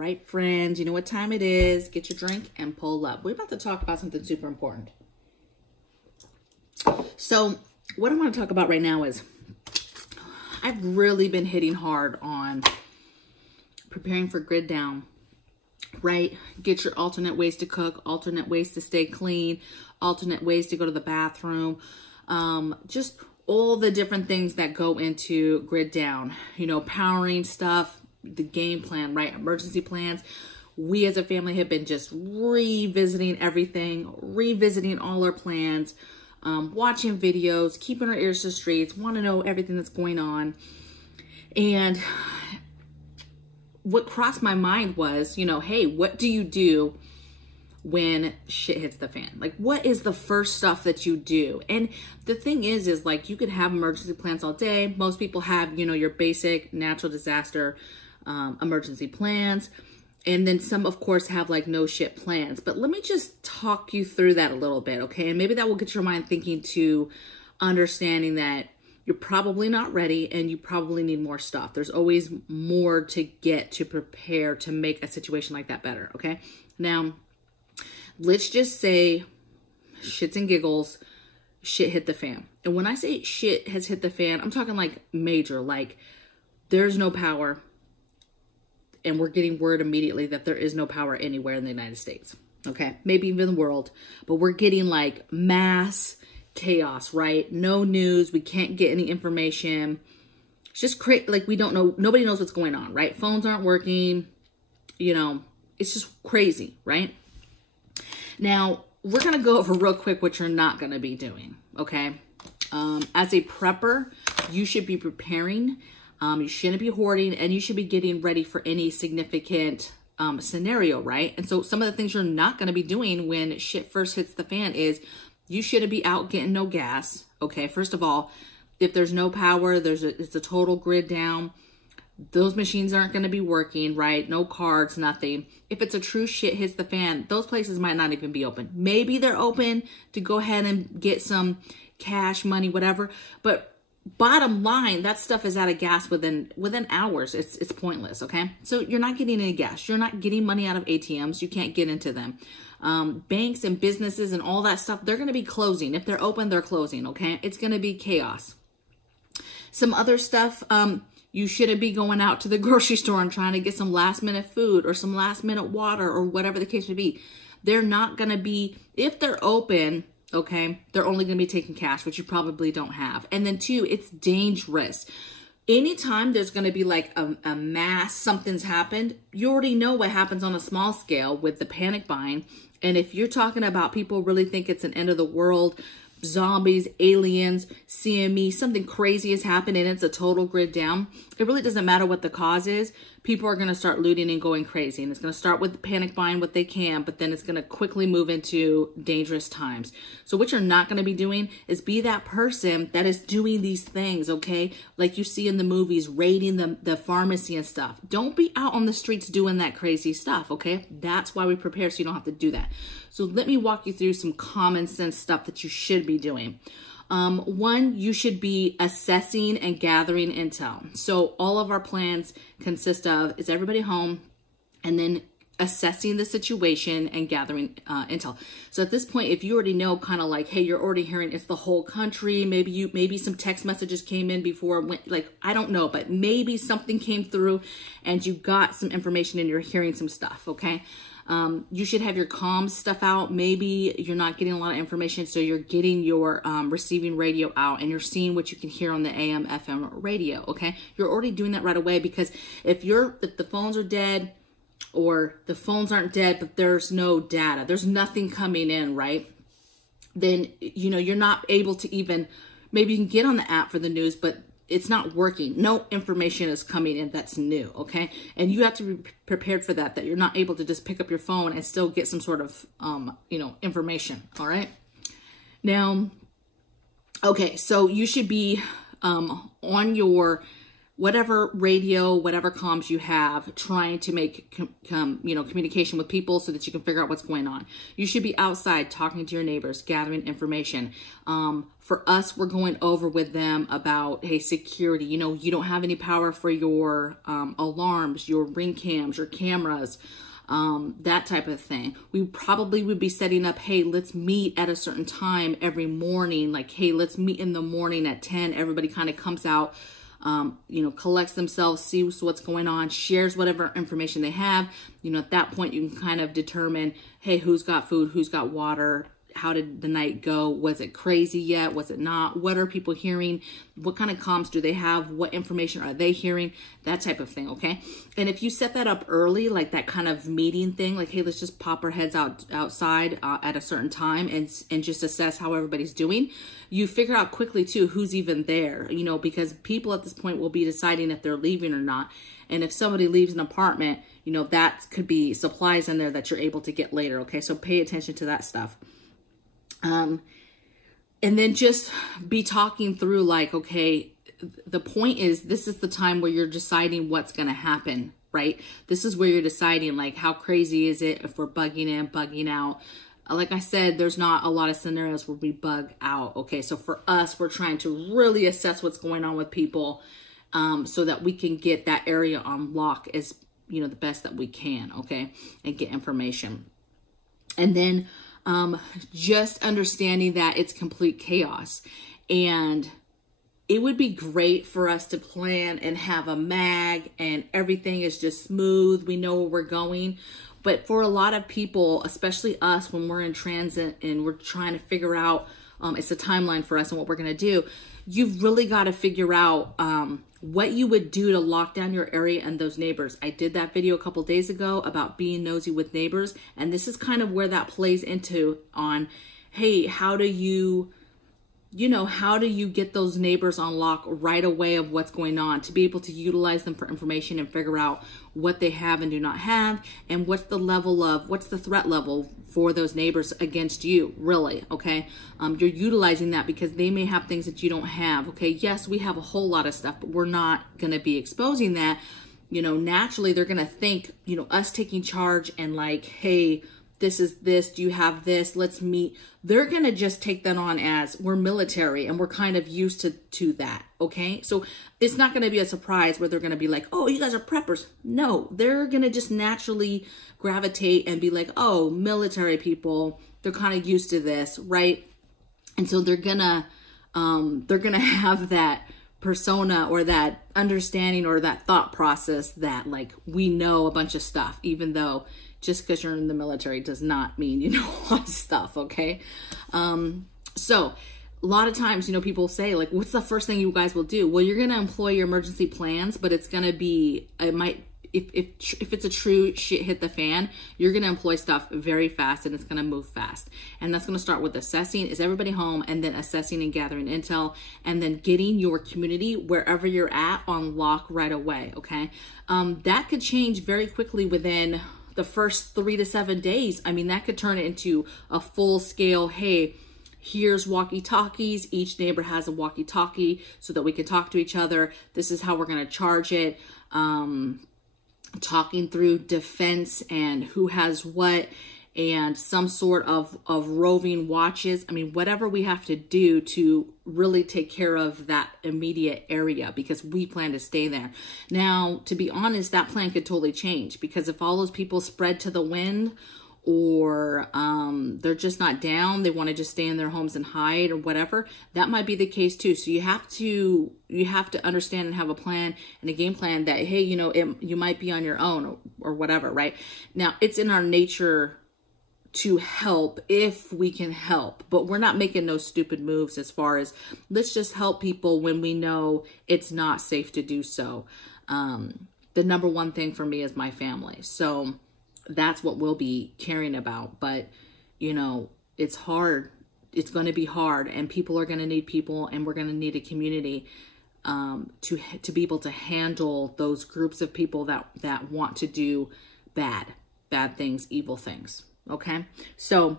right, friends, you know what time it is. Get your drink and pull up. We're about to talk about something super important. So what I want to talk about right now is I've really been hitting hard on preparing for grid down, right? Get your alternate ways to cook, alternate ways to stay clean, alternate ways to go to the bathroom, just all the different things that go into grid down, you know, powering stuff, the game plan, right? Emergency plans. We as a family have been just revisiting everything, revisiting all our plans, watching videos, keeping our ears to the streets, want to know everything that's going on. And what crossed my mind was, you know, hey, what do you do when shit hits the fan? Like, what is the first stuff that you do? And the thing is like, you could have emergency plans all day. Most people have, you know, your basic natural disaster emergency plans. And then some, of course, have like no shit plans. But let me just talk you through that a little bit, okay? And maybe that will get your mind thinking to understanding that you're probably not ready and you probably need more stuff. There's always more to get to prepare to make a situation like that better, okay? Now, let's just say shits and giggles, shit hit the fan. And when I say shit has hit the fan, I'm talking like major, like there's no power. And we're getting word immediately that there is no power anywhere in the United States. Okay, maybe even the world, but we're getting like mass chaos, right? No news. We can't get any information. It's just crazy. Like, we don't know. Nobody knows what's going on, right? Phones aren't working. You know, it's just crazy, right? Now, we're going to go over real quick what you're not going to be doing, okay? As a prepper, you should be preparing. You shouldn't be hoarding, and you should be getting ready for any significant scenario, right? And so some of the things you're not going to be doing when shit first hits the fan is you shouldn't be out getting no gas, okay? First of all, if there's no power, it's a total grid down. Those machines aren't going to be working, right? No cards, nothing. If it's a true shit hits the fan, those places might not even be open. Maybe they're open to go ahead and get some cash, money, whatever, but bottom line, that stuff is out of gas within hours. It's pointless, okay? So you're not getting any gas. You're not getting money out of ATMs. You can't get into them. Banks and businesses and all that stuff, they're going to be closing. If they're open, they're closing, okay? It's going to be chaos. Some other stuff, you shouldn't be going out to the grocery store and trying to get some last minute food or some last minute water or whatever the case may be. They're not going to be, if they're open, okay, they're only going to be taking cash, which you probably don't have. And then two, it's dangerous. Anytime there's going to be like a mass, something's happened, you already know what happens on a small scale with the panic buying. And if you're talking about people really think it's an end of the world, zombies, aliens, CME, something crazy has happened and it's a total grid down, it really doesn't matter what the cause is. People are going to start looting and going crazy. And it's going to start with panic buying what they can, but then it's going to quickly move into dangerous times. So what you're not going to be doing is be that person that is doing these things, okay? Like you see in the movies, raiding the pharmacy and stuff. Don't be out on the streets doing that crazy stuff, okay? That's why we prepare, so you don't have to do that. So let me walk you through some common sense stuff that you should be doing. One, you should be assessing and gathering intel. So all of our plans consist of, is everybody home? And then assessing the situation and gathering intel. So at this point, if you already know kind of like, hey, you're already hearing it's the whole country, maybe some text messages came in before, like, I don't know, but maybe something came through and you got some information and you're hearing some stuff, okay? You should have your comms stuff out. Maybe you're not getting a lot of information, so you're getting your receiving radio out and you're seeing what you can hear on the AM, FM radio, okay? You're already doing that right away, because if the phones are dead or the phones aren't dead, but there's no data, there's nothing coming in, right? Then, you know, you're not able to even, maybe you can get on the app for the news, but it's not working. No information is coming in that's new, okay? And you have to be prepared for that you're not able to just pick up your phone and still get some sort of, you know, information, all right? Now, okay, so you should be on your whatever radio, whatever comms you have, trying to make communication with people so that you can figure out what's going on. You should be outside talking to your neighbors, gathering information. For us, we're going over with them about, hey, security. You know, you don't have any power for your alarms, your ring cams, your cameras, that type of thing. We probably would be setting up, hey, let's meet at a certain time every morning. Like, hey, let's meet in the morning at 10. Everybody kind of comes out, collects themselves, sees what's going on, shares whatever information they have. You know, at that point, you can kind of determine, hey, who's got food, who's got water, how did the night go? Was it crazy yet? Was it not? What are people hearing? What kind of comms do they have? What information are they hearing? That type of thing, okay? And if you set that up early, like that kind of meeting thing, like, hey, let's just pop our heads outside at a certain time and just assess how everybody's doing, you figure out quickly, too, who's even there, you know, because people at this point will be deciding if they're leaving or not. And if somebody leaves an apartment, you know, that could be supplies in there that you're able to get later, okay? So pay attention to that stuff. And then just be talking through like, okay, the point is, this is the time where you're deciding what's going to happen, right? This is where you're deciding like, how crazy is it if we're bugging in, bugging out? Like I said, there's not a lot of scenarios where we bug out. Okay. So for us, we're trying to really assess what's going on with people, so that we can get that area on lock as, you know, the best that we can. Okay. And get information. And then, just understanding that it's complete chaos, and it would be great for us to plan and have a mag and everything is just smooth. We know where we're going. But for a lot of people, especially us, when we're in transit and we're trying to figure out, it's a timeline for us and what we're going to do, you've really got to figure out, what you would do to lock down your area and those neighbors. I did that video a couple days ago about being nosy with neighbors. And this is kind of where that plays into on, hey, how do you get those neighbors on lock right away of what's going on, to be able to utilize them for information and figure out what they have and do not have, and what's the threat level for those neighbors against you, really, okay? You're utilizing that because they may have things that you don't have, okay? Yes, we have a whole lot of stuff, but we're not gonna be exposing that. You know, naturally, they're gonna think, you know, us taking charge and like, hey, this is this, do you have this, let's meet. They're going to just take that on as we're military and we're kind of used to that, okay? So it's not going to be a surprise where they're going to be like, oh, you guys are preppers. No, they're going to just naturally gravitate and be like, oh, military people, they're kind of used to this, right? And so they're going to have that persona or that understanding or that thought process that like we know a bunch of stuff, even though just because you're in the military does not mean you know a lot of stuff, okay? So a lot of times, you know, people say like, what's the first thing you guys will do? Well, you're going to employ your emergency plans, but it's going to be, if it's a true shit hit the fan, you're going to employ stuff very fast and it's going to move fast. And that's going to start with assessing, is everybody home? And then assessing and gathering intel, and then getting your community wherever you're at on lock right away, okay? That could change very quickly within the first 3 to 7 days. I mean, that could turn it into a full scale, hey, here's walkie-talkies. Each neighbor has a walkie-talkie so that we can talk to each other. This is how we're going to charge it. Talking through defense and who has what, and some sort of roving watches. I mean, whatever we have to do to really take care of that immediate area, because we plan to stay there. Now, to be honest, that plan could totally change, because if all those people spread to the wind, or they're just not down, they want to just stay in their homes and hide or whatever, that might be the case too. So you have to understand and have a plan and a game plan that, hey, you know, you might be on your own or whatever, right? Now, it's in our nature to help if we can help, but we're not making no stupid moves as far as let's just help people when we know it's not safe to do so. The number one thing for me is my family. So that's what we'll be caring about. But, you know, it's hard. It's going to be hard, and people are going to need people, and we're going to need a community to be able to handle those groups of people that want to do bad things, evil things. Okay. So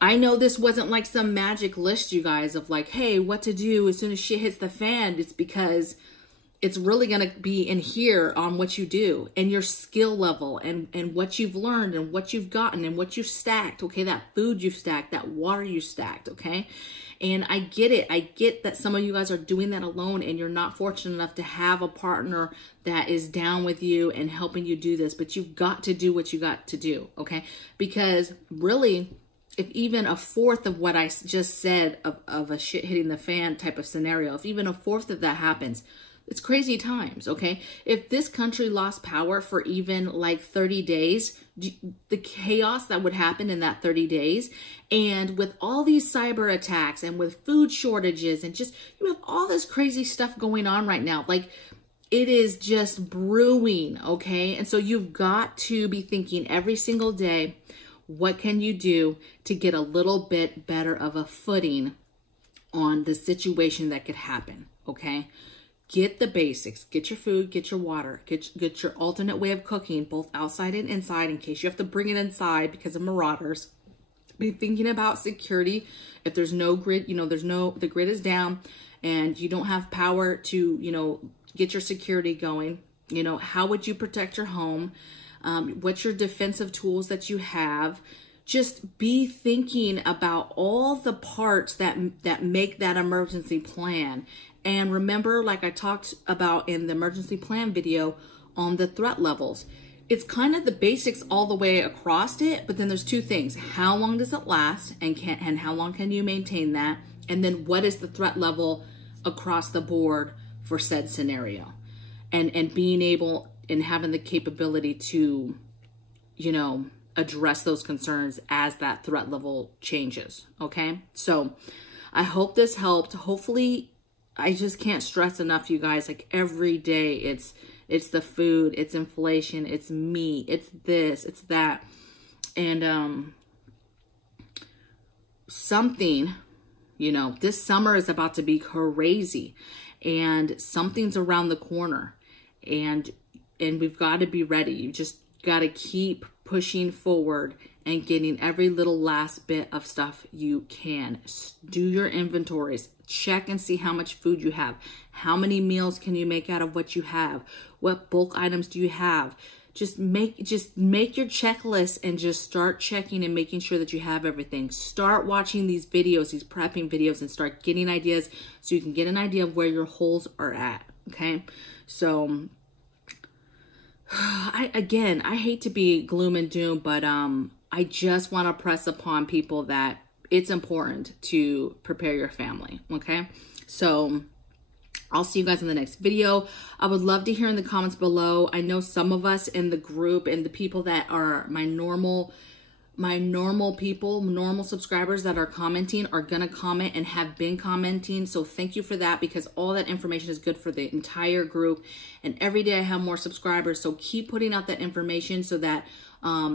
I know this wasn't like some magic list, you guys, of like, hey, what to do as soon as shit hits the fan. It's because it's really going to be in here on what you do and your skill level and what you've learned and what you've gotten and what you've stacked. Okay. That food you've stacked, that water you stacked. Okay. And I get it. I get that some of you guys are doing that alone and you're not fortunate enough to have a partner that is down with you and helping you do this, but you've got to do what you got to do. Okay. Because really, if even a fourth of what I just said of a shit hitting the fan type of scenario, if even a fourth of that happens, it's crazy times, okay? If this country lost power for even like 30 days, the chaos that would happen in that 30 days, and with all these cyber attacks and with food shortages and just, you have all this crazy stuff going on right now. Like, it is just brewing, okay? And so you've got to be thinking every single day, what can you do to get a little bit better of a footing on the situation that could happen, okay? Get the basics, get your food, get your water, get your alternate way of cooking, both outside and inside, in case you have to bring it inside because of marauders. Be thinking about security. If there's no grid, the grid is down and you don't have power to, get your security going, how would you protect your home? What's your defensive tools that you have? Just be thinking about all the parts that make that emergency plan. And remember, like I talked about in the emergency plan video on the threat levels, it's kind of the basics all the way across it, but then there's two things. How long does it last and how long can you maintain that? And then what is the threat level across the board for said scenario? And being able and having the capability to, address those concerns as that threat level changes, okay? So I hope this helped. Hopefully, I just can't stress enough, you guys, like every day it's the food, it's inflation, it's meat, it's this, it's that. And something, this summer is about to be crazy and something's around the corner and we've got to be ready. You just got to keep pushing forward and getting every little last bit of stuff you can. Do your inventories. Check and see how much food you have. How many meals can you make out of what you have? What bulk items do you have? Just make your checklist and just start checking and making sure that you have everything. Start watching these videos, these prepping videos, and start getting ideas so you can get an idea of where your holes are at, okay? So I hate to be gloom and doom, but I just want to press upon people that it's important to prepare your family, okay? So I'll see you guys in the next video. I would love to hear in the comments below. I know some of us in the group and the people that are my normal people, normal subscribers that are commenting are going to comment and have been commenting. So thank you for that, because all that information is good for the entire group. And every day I have more subscribers. So keep putting out that information so that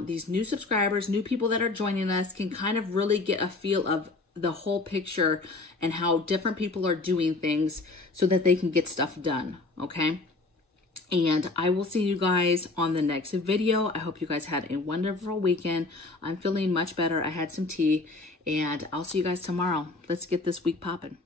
these new subscribers, new people that are joining us can kind of really get a feel of the whole picture and how different people are doing things so that they can get stuff done. Okay. And I will see you guys on the next video. I hope you guys had a wonderful weekend. I'm feeling much better. I had some tea and I'll see you guys tomorrow. Let's get this week popping.